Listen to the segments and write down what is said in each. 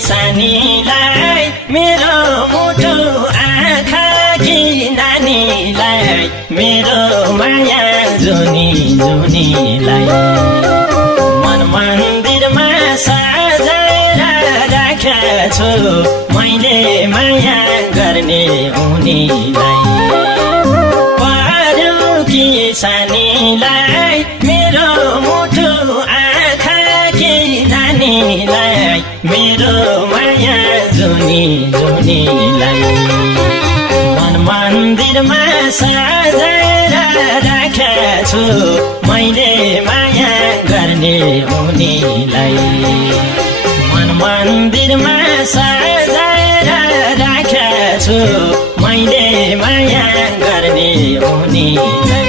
सानीलाई मेरो मुटु आँखा कि नानीलाई मेरो माया जुनी जुनीलाई मन मन्दिरमा सजाएर राखेको छु मैले माया गर्ने उनीलाई पर्यो कि सानीलाई मेरो मुटु आँखा कि नानीलाई मेरो माया जुनी जुनीलाई मन मन्दिरमा सजाएर राखेको छु मैले माया गर्ने उनीलाई मन मन्दिरमा सजाएर राखेको छु मैले माया गर्ने उनीलाई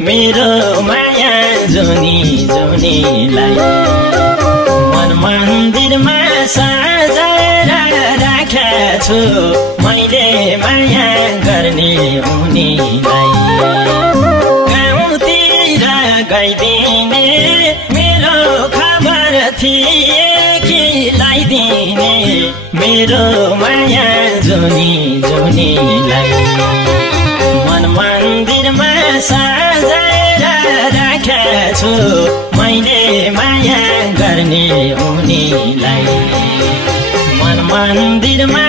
मेरो माया जुनी जुनीलाई मन मन्दिरमा सजाएर राखेको छु मैले माया गर्ने उनीलाई गाउँतिर गइदिने मेरो खबर थिए कि लाइदिने मेरो माया जुनी जुनीलाई मन मन्दिरमा सजाएर राखेको छु मैले माया गर्ने उनीलाई मन मन्दिरमा